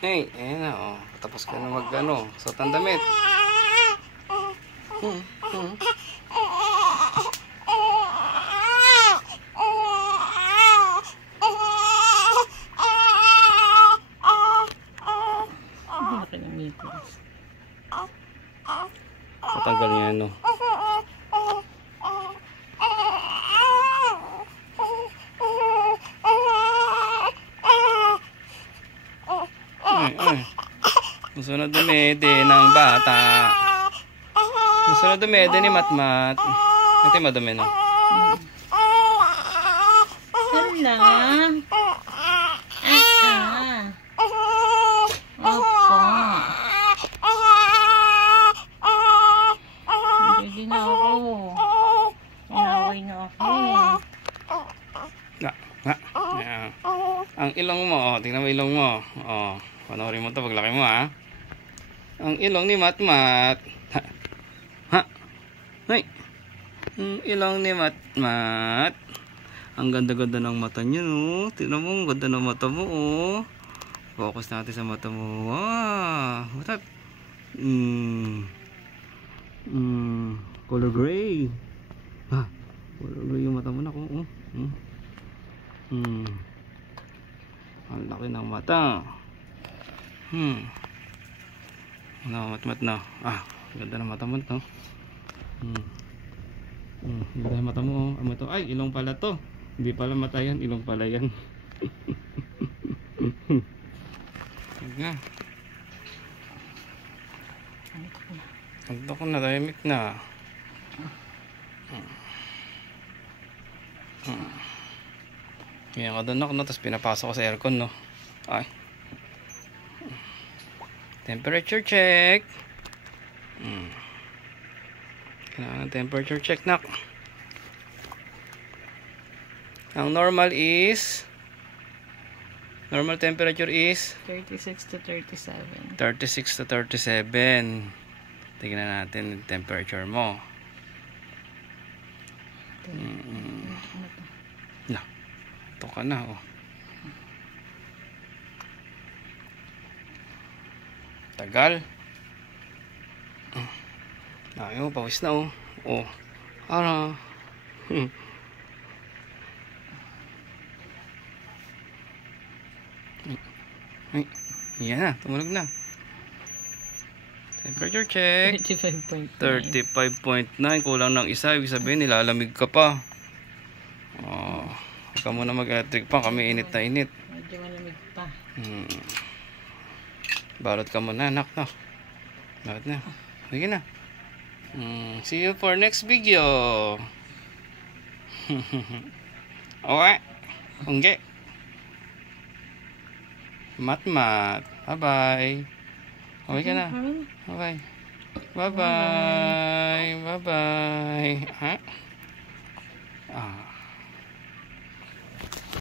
Hey, ayan na, oh. Tapos ka na mag-ano, suot ang damit. Hmm, hmm. Laki ng ngipis. Tatanggal niya, ano. Ay. Gusto na dumede ng bata. Gusto na dumede ni Matmat. Ito yung madumi, no? Hala. Opo. Hindi na ako. Inaway na ako. Ayan. Ang ilong mo, oh. Tingnan mo ilong mo. Oh. Panoorin mo ito paglaki mo, ha? Ang ilong ni Matmat. Ha? Ay. Ang ilong ni Matmat. Ang ganda-ganda ng mata niya, no? Tingnan mo, ang ganda ng mata mo, oh. Focus natin sa mata mo. Wow. What's that? Color gray. Ha? Color gray yung mata mo na, oh. Ang laki ng mata. Matmat na. Ganda ng mata mo to. Ganda ng mata mo. Ano to? Ay, ilong pala to. Hindi pala mata yan, ilong pala yan. Nga. Ando ko na, tahimik na. Yan ka doon, no? Tapos pinapasok ko sa aircon, no? Ay. Temperature check. Kailangan ng temperature check, nak. Ang normal temperature is 36 to 37. 36 to 37. Tingnan natin yung temperature mo. Na. Ito ka na, oh. Tagal. Ayaw, pawis na, oh. Oh. Ara. Ay, yan na, tumunog na. Temperature check. 35.9. 35.9. Kulang ng isa. Ibig sabihin, nilalamig ka pa. Oh. Ikaw muna mag-electric pa. Kami init na init. Medyo malamig pa. Balot ka muna, anak, no? Balot na. Sige na. See you for next video. Okay. Ungge. Matmat. Bye-bye. Okay ka na. Bye-bye. Bye-bye. Bye-bye. Ha?